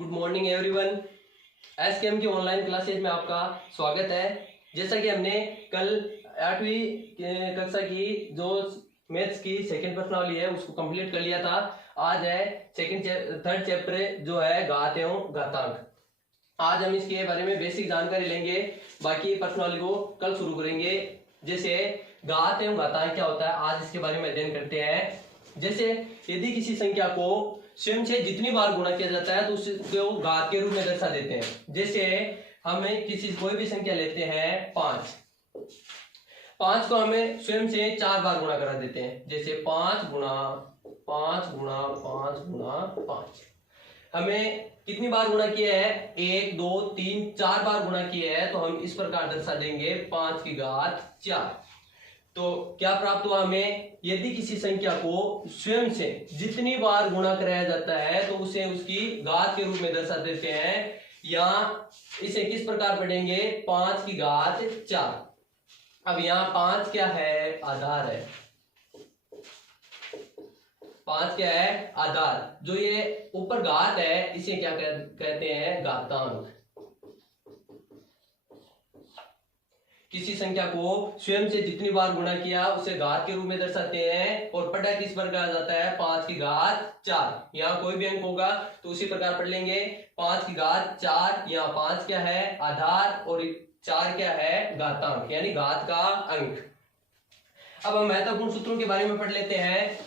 Good morning everyone. SKM की online classes में आपका स्वागत है। जैसा कि हमने कल 8वीं कक्षा की जो मैथ्स की सेकंड प्रश्नावली है उसको कंप्लीट कर लिया था। आज है थर्ड चैप्टर जो है घात एवं घातांक। आज हम इसके बारे में बेसिक जानकारी लेंगे, बाकी प्रश्नावली को कल शुरू करेंगे। जैसे घात एवं घातांक क्या होता है, आज इसके बारे में अध्ययन करते हैं। जैसे यदि किसी संख्या को स्वयं से जितनी बार गुणा किया जाता है तो उसको घात के रूप में दर्शा देते हैं। जैसे हमें कोई भी संख्या लेते हैं 5 को हमें स्वयं से 4 बार गुणा करा देते हैं। जैसे 5 गुणा 5 गुणा 5 गुणा 5 हमें कितनी बार गुणा किया है, 1 2 3 4 बार गुणा किया है, तो हम इस प्रकार दर्शा देंगे 5 की घात 4। तो क्या प्राप्त हुआ हमें, यदि किसी संख्या को स्वयं से जितनी बार गुणा कराया जाता है तो उसे उसकी घात के रूप में दर्शा देते हैं, या इसे किस प्रकार पढ़ेंगे, 5 की घात 4। अब यहाँ 5 क्या है, आधार है। 5 क्या है, आधार। जो ये ऊपर घात है इसे क्या कहते हैं, घातांक। किसी संख्या को स्वयं से जितनी बार गुणा किया उसे घात के रूप में दर्शाते हैं, और पढ़ा किस प्रकार जाता है, 5 की घात 4। यहाँ कोई भी अंक होगा तो उसी प्रकार पढ़ लेंगे, 5 की घात 4। यहाँ 5 क्या है, आधार, और 4 क्या है, घातांक यानी घात का अंक। अब हम महत्वपूर्ण सूत्रों के बारे में पढ़ लेते हैं।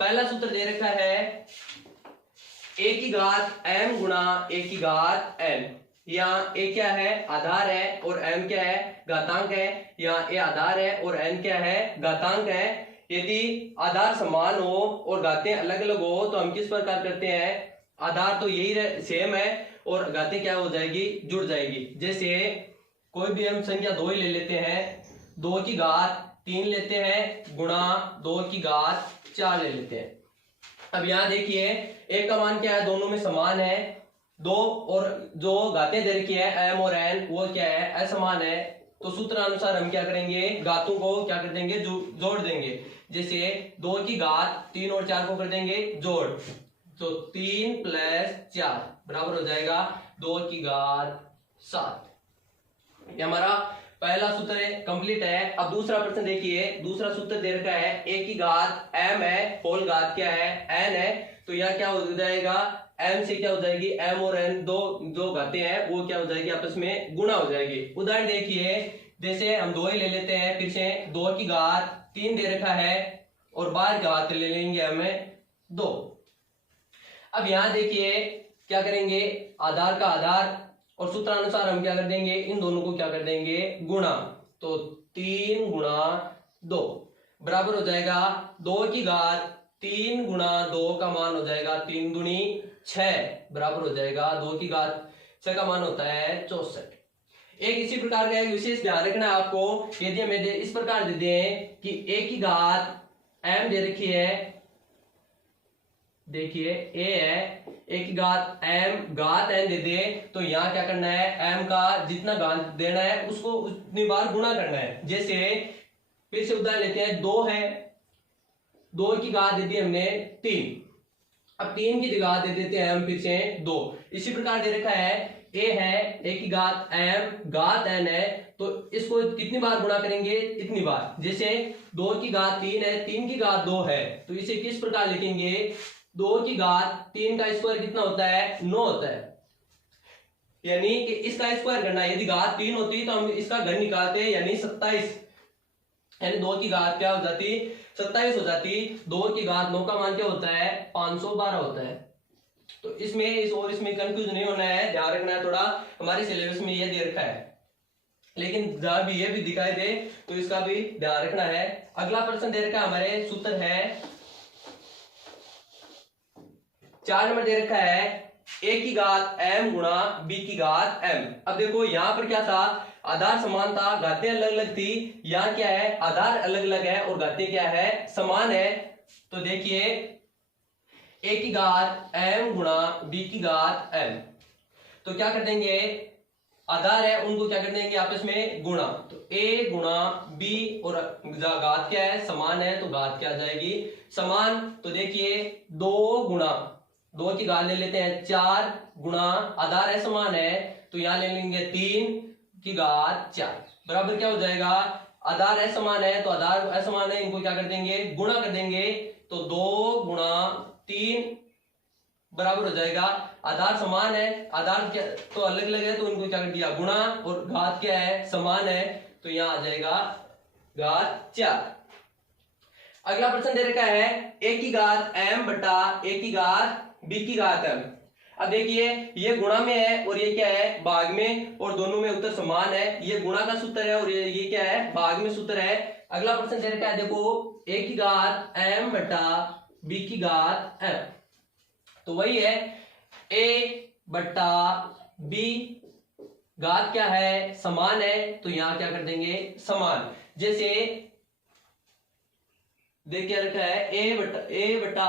पहला सूत्र दे रखा है a की घात m गुणा a की घात n। यहाँ a क्या है, आधार है, और m क्या है, घातांक है। यहाँ a आधार है और n क्या है, घातांक है। यदि आधार समान हो और घातें अलग अलग हो तो हम किस प्रकार करते हैं, आधार तो यही सेम है और घातें क्या हो जाएगी, जुड़ जाएगी। जैसे कोई भी हम संख्या 2 ही ले लेते हैं, 2 की घात 3 लेते हैं गुणा 2 की घात 4 ले लेते हैं। अब यहाँ देखिए एक का मान क्या है, दोनों में समान है 2, और जो घातें दे रखी है m और n वो क्या है, असमान है। तो सूत्र अनुसार हम क्या करेंगे, घातों को क्या कर देंगे, जोड़ देंगे। जैसे 2 की घात 3 और 4 को कर देंगे जोड़, तो 3 + 4 बराबर हो जाएगा 2 की घात 7। ये हमारा पहला सूत्र कंप्लीट है। अब दूसरा प्रश्न देखिए, दूसरा सूत्र दे रखा है a की घात m है, होल घात क्या है, n है। तो यह क्या हो जाएगा, m से क्या हो जाएगी, m और n दो जो घातें हैं वो क्या हो जाएगी, आपस में गुणा हो जाएगी। उदाहरण देखिए, जैसे हम 2 ही ले लेते हैं, फिर से 2 की घात 3 दे रखा है और बाहर घात ले लेंगे हमें 2। अब यहां देखिए क्या करेंगे, आधार का आधार, और सूत्रानुसार हम क्या कर देंगे, इन दोनों को क्या कर देंगे, गुणा। तो 3 गुणा 2 बराबर हो जाएगा 2 की घात 3 गुणा 2 का मान हो जाएगा 3 दूनी 6 बराबर हो जाएगा 2 की घात 6 का मान होता है 64। एक इसी प्रकार का एक विशेष ध्यान रखना है आपको, यदि हमें इस प्रकार दे दें कि a की घात m दे रखी है, देखिए a है, a की घात m घात n दे दे, तो यहाँ क्या करना है, m का जितना घात देना है उसको उतनी बार गुणा करना है। जैसे फिर से उदाहरण लेते हैं, 2 है, 2 की घात दे दी हमने 3, अब 3 की घात दे देते हैं हम फिर से 2। इसी प्रकार दे रखा है a है, a की घात m घात n है, तो इसको कितनी बार गुणा करेंगे, इतनी बार। जैसे 2 की घात 3 है, 3 की घात 2 है, तो इसे किस प्रकार लिखेंगे, 2 की घात 3 का स्क्वायर कितना होता है, 9 होता है। यानी कि इसका स्क्वायर करना, यदि घात 3 होती तो हम इसका घन निकालते, यानी 27, यानी 2 की घात क्या हो जाती, 27 हो जाती। 2 की घात 9 का मान क्या होता है, 512 होता है। तो इसमें इसमें कंफ्यूज नहीं होना है, ध्यान रखना है थोड़ा, हमारे सिलेबस में ये दे रखा है, लेकिन जहां भी ये भी दिखाई दे तो इसका भी ध्यान रखना है। अगला प्रश्न दे रखा है, हमारे सूत्र है 4 नंबर दे रखा है a की घात m गुणा b की घात m। अब देखो यहाँ पर क्या था, आधार समान था, घातें अलग अलग थी। यहाँ क्या है, आधार अलग अलग है और घातें क्या है, समान है। तो देखिए a की घात m गुणा b की घात m, तो क्या कर देंगे, आधार है उनको क्या कर देंगे, आपस में गुणा। तो a गुणा b, और घात क्या है, समान है, तो घात क्या आ जाएगी, समान। तो देखिए 2 गुणा 2 की घात ले लेते हैं 4 गुणा आधार असमान है तो यहां ले लेंगे 3 की घात 4 बराबर क्या हो जाएगा, आधार असमान है तो आधार असमान है, इनको क्या कर देंगे गुणा कर देंगे, तो 2 गुणा 3 बराबर हो जाएगा, आधार समान है, आधार क्या तो अलग अलग है तो इनको क्या कर दिया गुणा, और घात क्या है समान है तो यहां आ जाएगा घात 4। अगला प्रश्न दे रखा है a की घात m बटा a की घात b की घात m। अब देखिए ये गुणा में है और ये क्या है भाग में, और दोनों में उत्तर समान है, ये गुणा का सूत्र है और ये क्या है भाग में सूत्र है। अगला प्रश्न दे रखा है देखो a की घात m बटा b की घात m, तो वही है a बटा b घात क्या है समान है तो यहां क्या कर देंगे समान, जैसे देख क्या रखा है a बटा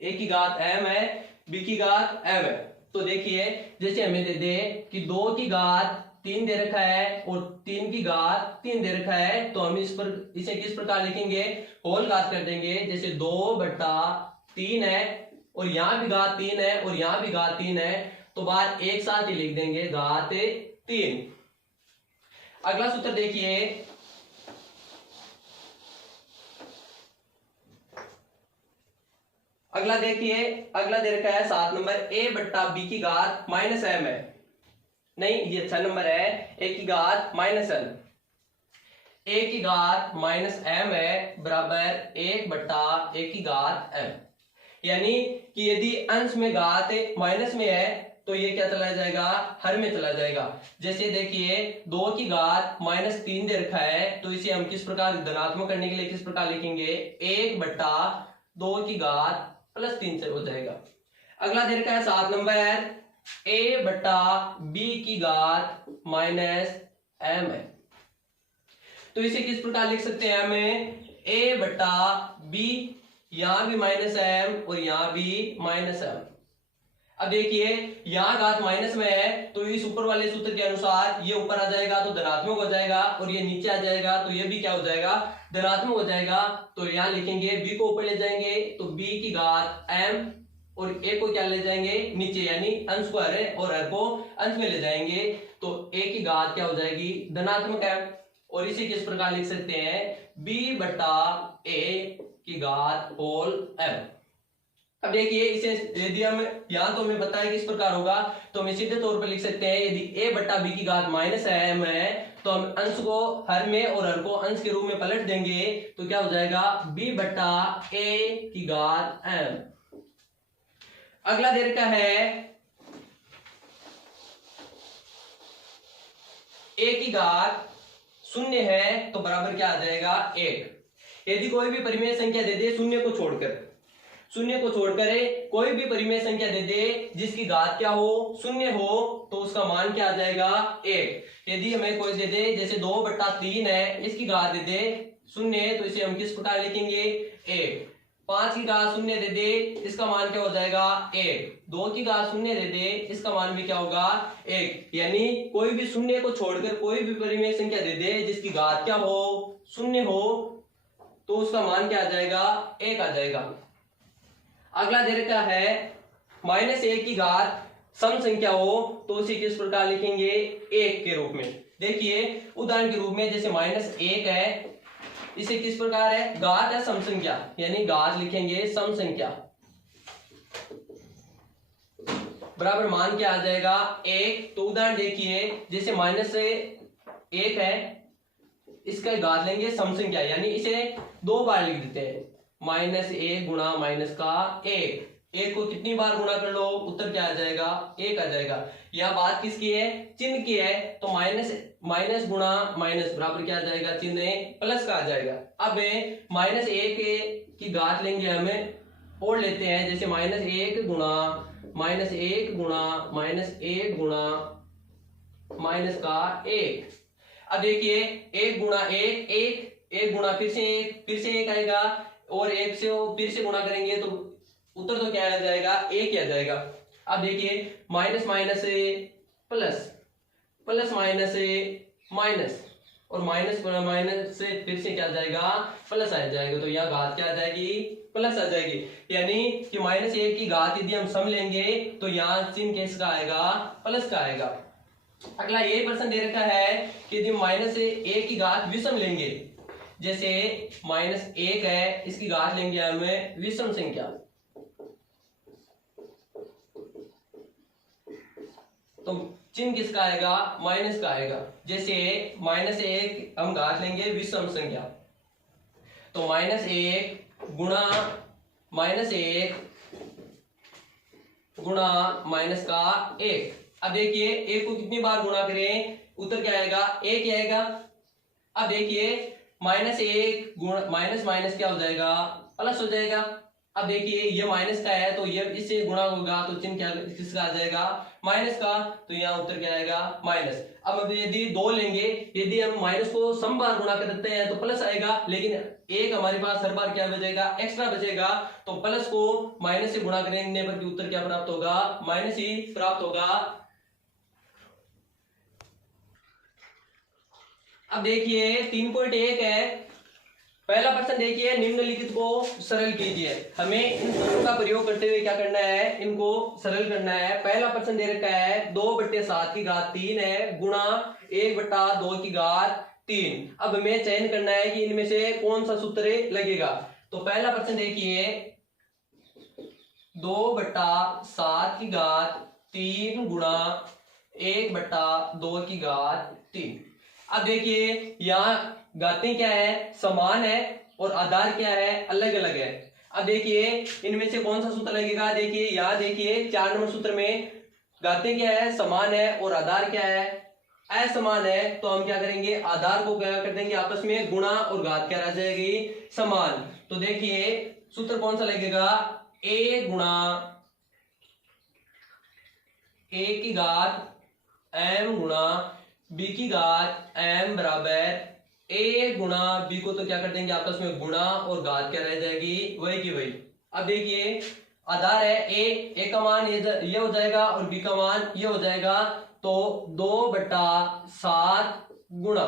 a की घात m है, b की घात m है, तो देखिए जैसे हमें दे दे कि 2 की घात 3 दे रखा है और 3 की घात 3 दे रखा है तो हम इसे किस प्रकार लिखेंगे होल घात कर देंगे, जैसे 2 बटा 3 है और यहां भी घात 3 है और यहां भी घात 3 है तो बाहर एक साथ ही लिख देंगे घात 3। अगला सूत्र देखिए अगला दे रखा है 7 नंबर a बट्टा b की घात माइनस m है, नहीं ये 6 नंबर है a की घात माइनस m, a की घात माइनस m है बराबर 1 बट्टा a की घात m, यानी कि यदि अंश में घात माइनस में है तो ये क्या चला जाएगा हर में चला जाएगा। जैसे देखिए 2 की घात माइनस 3 दे रखा है तो इसे हम किस प्रकार धनात्मक करने के लिए किस प्रकार लिखेंगे 1 बट्टा 2 की घात प्लस 3 से हो जाएगा। अगला दे रखा है 7 नंबर a बट्टा b की घात माइनस m है, तो इसे किस प्रकार लिख सकते हैं हमें a बट्टा b, यहां भी माइनस m और यहां भी माइनस m। अब देखिए यहां घात माइनस में है तो इस ऊपर वाले सूत्र के अनुसार ये ऊपर आ जाएगा तो धनात्मक हो जाएगा और ये नीचे आ जाएगा तो ये भी क्या हो जाएगा धनात्मक हो जाएगा, तो यहां लिखेंगे b को ऊपर ले जाएंगे तो b की घात m और a को क्या ले जाएंगे नीचे, यानी अंश को हर और हर को अंश में ले जाएंगे तो a की घात क्या हो जाएगी धनात्मक है, और इसे किस प्रकार लिख सकते हैं b बटा a की घात होल m। अब देखिए इसे यदि हम यहां तो हमें पता है किस प्रकार होगा तो हम सीधे तौर पर लिख सकते हैं यदि a बट्टा b की घात माइनस m है तो हम अंश को हर में और हर को अंश के रूप में पलट देंगे तो क्या हो जाएगा b बट्टा a की घात m। अगला दे रखा है a की घात 0 है तो बराबर क्या आ जाएगा 1। यदि कोई भी परिमेय संख्या दे दे शून्य को छोड़कर कोई भी परिमेय संख्या दे दे जिसकी घात क्या हो 0 हो तो उसका मान क्या आ जाएगा 1। यदि हमें कोई दे दे जैसे 2 बट्टा 3 है इसकी घात दे दे 0 तो इसे हम किस प्रकार लिखेंगे 1। 5 की घात 0 दे दे इसका मान क्या हो जाएगा 1। 2 की घात 0 दे दे इसका मान भी क्या होगा 1, यानी कोई भी शून्य को छोड़कर कोई भी परिमेय संख्या दे दे जिसकी घात क्या हो 0 हो तो उसका मान क्या आ जाएगा 1 आ जाएगा। अगला दे रखा है माइनस 1 की घात सम संख्या हो तो उसे किस प्रकार लिखेंगे 1 के रूप में। देखिए उदाहरण के रूप में जैसे माइनस 1 है इसे किस प्रकार है घात है सम संख्या, यानी घात लिखेंगे सम संख्या बराबर मान क्या आ जाएगा 1। तो उदाहरण देखिए जैसे माइनस 1 है इसका घात लेंगे सम संख्या, यानी इसे 2 बार लिख देते हैं माइनस 1 गुणा माइनस का 1 को कितनी बार गुणा कर लो उत्तर क्या आ जाएगा 1 आ जाएगा। यह बात किसकी है चिन्ह की है तो माइनस गुणा माइनस बराबर क्या आ जाएगा चिन्ह प्लस का आ जाएगा। अब माइनस 1 की घात लेंगे हमें और लेते हैं जैसे माइनस 1 गुणा माइनस 1 गुणा माइनस 1 गुणा माइनस का 1। अब देखिए 1 गुणा 1 गुणा फिर से 1 आएगा और 1 से फिर से गुणा करेंगे तो उत्तर तो क्या आ जाएगा 1 ही आ जाएगा। अब देखिए minus minus plus plus minus minus और माइनस माइनस से फिर से क्या आ जाएगा, प्लस आ जाएगा। तो यहाँ घात क्या आ जाएगी, प्लस आ जाएगी। यानी कि -1 की घात यदि हम सम लेंगे तो यहाँ चिन्ह किसका आएगा, प्लस का आएगा। अगला ये प्रश्न दे रखा है कि यदि -1 की घात विषम लेंगे, जैसे -1 है, इसकी घात लेंगे हमें विषम संख्या, तो चिन्ह किसका आएगा, माइनस का आएगा। जैसे -1 हम घात लेंगे विषम संख्या, तो -1 गुणा -1 गुणा माइनस का 1। अब देखिए 1 को कितनी बार गुणा करें, उत्तर क्या आएगा, 1 ही आएगा। अब देखिए -1 गुण माइनस माइनस क्या हो जाएगा, प्लस हो जाएगा। अब देखिए ये माइनस का है तो ये इससे गुणा होगा तो चिन्ह क्या किसका आ जाएगा, माइनस का। तो यहाँ उत्तर क्या आएगा, माइनस। अब यदि 2 लेंगे, यदि हम माइनस को सम बार गुणा कर देते हैं तो प्लस आएगा, लेकिन 1 हमारे पास हर बार क्या बचेगा, एक्स्ट्रा बचेगा। तो प्लस को माइनस से गुणा करेंगे पर उत्तर क्या प्राप्त होगा, माइनस ही प्राप्त होगा। अब देखिए 3.1 है, पहला प्रश्न देखिए, निम्नलिखित को सरल कीजिए। हमें इन सूत्रों का प्रयोग करते हुए क्या करना है, इनको सरल करना है। पहला प्रश्न दे रखा है 2/7 की घात 3 है गुणा 1/2 की घात 3। अब हमें चयन करना है कि इनमें से कौन सा सूत्र लगेगा। तो पहला प्रश्न देखिए 2/7 की घात 3 गुणा 1/2 की घात 3। अब देखिए यहाँ घातें क्या है, समान है, और आधार क्या है, अलग अलग है। अब देखिए इनमें से कौन सा सूत्र लगेगा। देखिए यहाँ देखिए 4 नंबर सूत्र में घातें क्या है, समान है, और आधार क्या है, असमान है। तो हम क्या करेंगे, आधार को क्या कर देंगे आपस में गुणा, और घात क्या रह जाएगी, समान। तो देखिए सूत्र कौन सा लगेगा, a गुणा a की घात m गुणा b की घात m बराबर a गुणा b को तो क्या कर देंगे आपस में गुणा, और घात क्या रह जाएगी, वही की वही। अब देखिए आधार है a का मान ये हो जाएगा, और b का मान ये हो जाएगा। तो 2/7 गुणा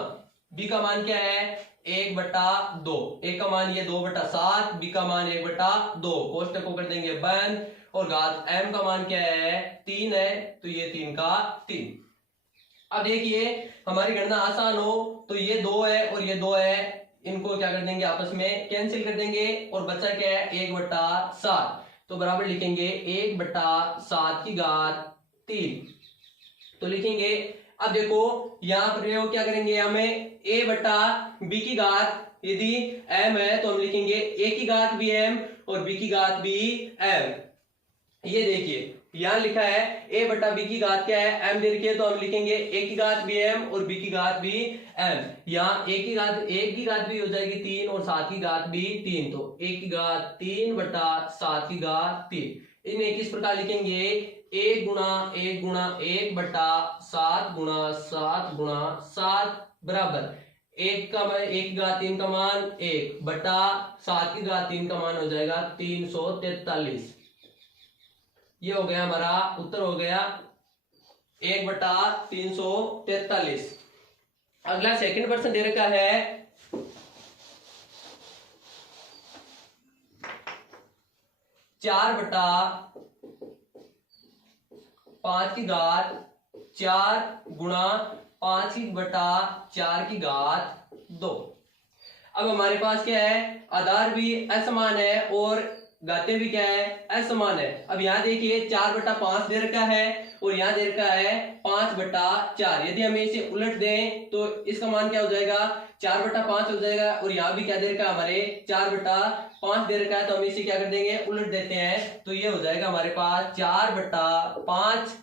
b का मान क्या है, 1/2। a का मान ये 2/7, b का मान 1/2। कोष्टक को कर देंगे बंद, और घात m का मान क्या है, 3 है, तो ये 3 का 3। अब देखिए हमारी गणना आसान हो तो ये 2 है और ये 2 है, इनको क्या कर देंगे आपस में कैंसिल कर देंगे, और बचा क्या है, 1/7। तो बराबर लिखेंगे 1/7 की घात 3। तो लिखेंगे, अब देखो यहाँ प्रयोग क्या करेंगे, हमें a/b की घात यदि m है तो हम लिखेंगे a की घात भी m और b की घात भी m। ये देखिए यहाँ लिखा है a/b की घात क्या है, m दे रखी है, तो हम लिखेंगे a की घात भी m और b की घात भी m। यहाँ a की घात भी हो जाएगी 3 और 7 की घात भी 3। तो a की घात 3/7 की घात 3। इन्हें किस प्रकार लिखेंगे, 1 गुणा 1 गुणा 1/7 गुणा 7 गुणा 7 बराबर 1 की घात 3 का मान 1/7 की घात 3 का मान हो जाएगा 343। ये हो गया हमारा उत्तर, हो गया 1/343। अगला सेकंड प्रश्न दे रखा है 4/5 की घात 4 गुणा 5/4 की घात 2। अब हमारे पास क्या है, आधार भी असमान है और घातें भी क्या है, असमान है। अब यहाँ देखिए 4/5 दे रखा है और यहाँ दे रखा है 5/4। यदि हम इसे उलट दें तो इसका मान क्या हो जाएगा, 4/5 हो जाएगा, और यहाँ भी क्या दे रखा है, हमारे 4/5 दे रखा है, तो हम इसे क्या कर देंगे, उलट देते हैं। तो ये हो जाएगा हमारे पास 4/5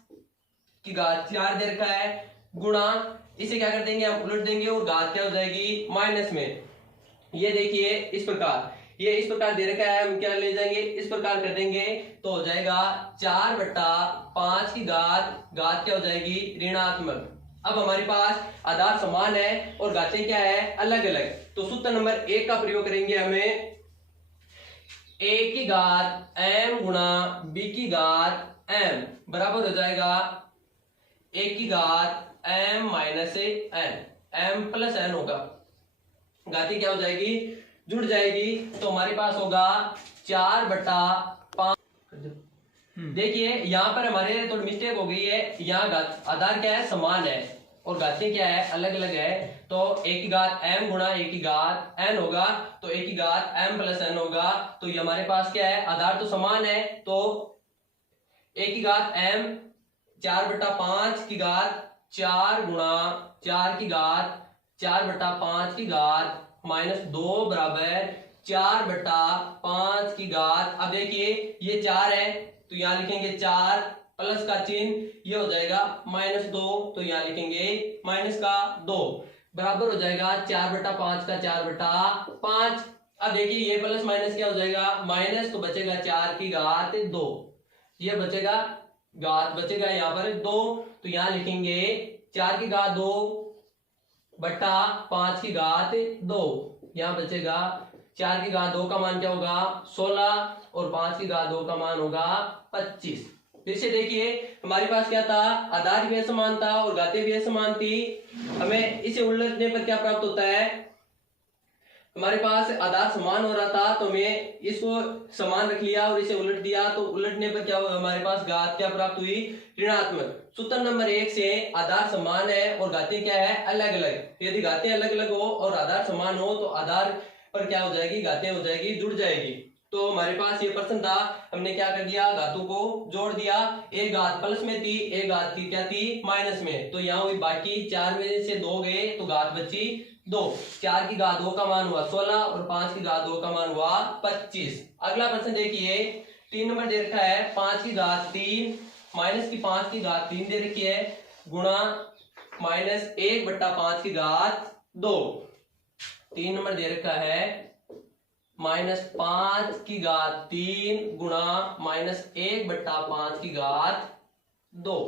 की घात 4 दे रखा है गुणा, इसे क्या कर देंगे, हम उलट देंगे, और घात क्या हो जाएगी, माइनस में। ये देखिए इस प्रकार, ये इस प्रकार दे रखा है, हम क्या ले जाएंगे, इस प्रकार कर देंगे, तो हो जाएगा 4/5 की घात क्या हो जाएगी, ऋणात्मक। अब हमारे पास आधार समान है और घातें क्या है, अलग अलग। तो सूत्र नंबर 1 का प्रयोग करेंगे, हमें a की घात m गुणा b की घात m बराबर हो जाएगा a की घात m minus n। m plus n होगा, घाती क्या हो जाएगी, जुड़ जाएगी, तो हमारे पास होगा 4/5। देखिए यहाँ पर हमारे थोड़ी मिस्टेक हो गई है, यहाँ आधार क्या है, समान है और घाती क्या है, अलग अलग है। तो एक की घात m गुणा एक की घात n होगा, तो एक की घात m प्लस n होगा। तो ये हमारे पास क्या है, आधार तो समान है, तो एक की घात m 4/5 की घात 4 गुणा 4 की घात 4/5 की घात -2 बराबर 4/5 की घात। अब देखिए ये 4 है तो यहाँ लिखेंगे 4 प्लस का चिन्ह, ये हो जाएगा -2, तो यहाँ लिखेंगे -2 बराबर हो जाएगा 4/5 का 4/5। अब देखिए ये प्लस माइनस क्या हो जाएगा, माइनस, तो बचेगा 4 की घात 2, ये बचेगा घात बचेगा यहाँ पर 2, तो यहाँ लिखेंगे 4 की घात 2 बटा 5 की घात 2, यहाँ बचेगा 4 की घात 2 का मान क्या होगा 16 और 5 की घात 2 का मान होगा 25। फिर से देखिए हमारे पास क्या था, आधार भी असमान था और घातें भी असमान थी। हमें इसे उलटने पर क्या प्राप्त होता है, हमारे पास आधार समान हो रहा था तो हमें इसको समान रख लिया और इसे उलट दिया, तो उलटने पर क्या हुआ, हमारे पास घात क्या प्राप्त हुई, ऋणात्मक। सूत्र नंबर 1 से आधार समान है और घातें क्या है, अलग अलग। यदि घातें अलग अलग हो और आधार समान हो तो आधार पर क्या हो जाएगी, घातें हो जाएगी, जुड़ जाएगी। तो हमारे पास ये प्रश्न था, हमने क्या कर दिया, घातों को जोड़ दिया। एक घात प्लस में थी, एक घात की क्या थी, माइनस में, तो यहाँ हुई बाकी 4 में से 2 गए तो घात बची 2। 4 की घात 2 का मान हुआ 16 और 5 की घात 2 का मान हुआ 25। अगला प्रश्न देखिए 3 नंबर दे रखा है, 5 की घात 3 माइनस की 5 की घात 3 दे रखी है गुणा -1/5 की घात 2। 3 नंबर दे रखा है -5 की घात 3 गुणा -1/5 की घात 2।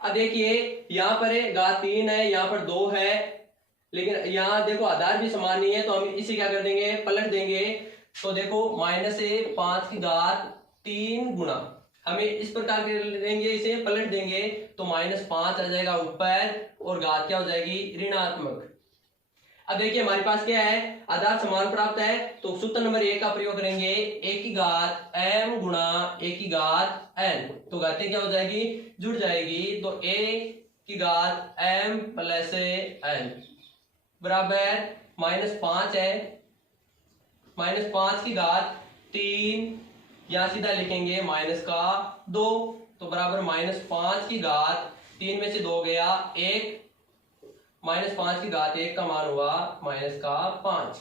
अब देखिए यहाँ पर घात 3 है, यहाँ पर 2 है, लेकिन यहाँ देखो आधार भी समान नहीं है, तो हम इसे क्या कर देंगे, पलट देंगे। तो देखो -5 की घात 3 गुणा, हमें इस प्रकार करेंगे, इसे पलट देंगे तो -5 आ जाएगा ऊपर और घात क्या हो जाएगी, ऋणात्मक। अब देखिए हमारे पास क्या है, आधार समान प्राप्त है, तो सूत्र नंबर 1 का प्रयोग करेंगे, एक की घात m गुणा एक की घात n, तो घातें क्या हो जाएगी, जुड़ जाएगी। तो a की घात m प्लस n बराबर -5 है, -5 की घात 3, यहाँ सीधा लिखेंगे -2, तो बराबर -5 की घात 3 में से 2 गया 1, -5 की घात 1 का मान हुआ -5।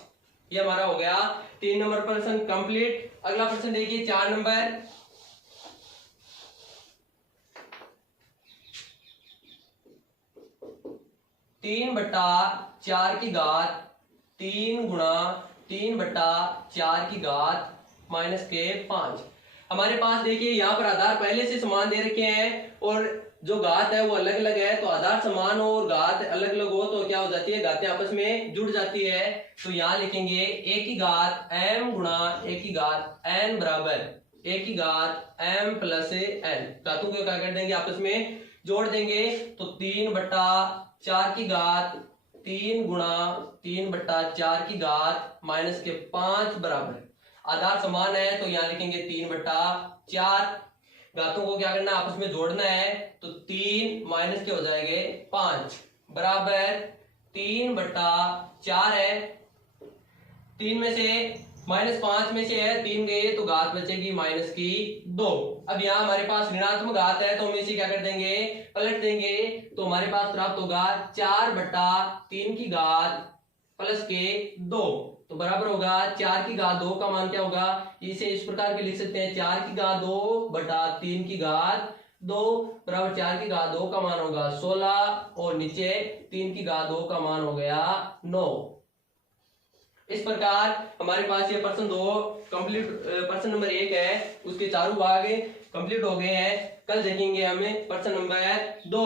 ये हमारा हो गया 3 नंबर प्रश्न कंप्लीट। अगला प्रश्न देखिए 4 नंबर, तीन बटा 4 की घात 3 गुणा 3/4 की घात -5। हमारे पास देखिए यहाँ पर आधार पहले से समान दे रखे हैं और जो घात है वो अलग अलग है, तो आधार समान हो और घात अलग अलग हो तो क्या हो जाती है, घातें आपस में जुड़ जाती है। तो यहाँ लिखेंगे एक की घात m गुणा एक की घात n बराबर एक की घात m प्लस n। घातों को क्या कर देंगे, आपस में जोड़ देंगे, तो 3/4 की घात 3 गुणा 3/4 की घात -5 बराबर, आधार समान है तो यहाँ लिखेंगे 3/4। घातों को क्या करना है, आपस में जोड़ना है, तो 3 माइनस के हो जाएंगे 5 बराबर 3/4 है। 3 में से -5 में से है 3 गए तो घात बचेगी -2। अब यहाँ हमारे पास ऋणात्मक घात है तो हम इसे क्या कर देंगे, पलट देंगे, तो हमारे पास प्राप्त होगा 4/3 की घात +2, तो बराबर होगा 4 की घात 2 का मान क्या होगा, इसे इस प्रकार भी लिख सकते हैं 4 की घात 2 बटा 3 की घात 2 बराबर 4 की घात 2 का मान होगा 16 और नीचे 3 की घात 2 का मान हो गया 9। इस प्रकार हमारे पास ये प्रश्न 2 कंप्लीट, प्रश्न नंबर 1 है उसके चारों भाग कंप्लीट हो गए हैं। कल देखेंगे हमें प्रश्न नंबर 2।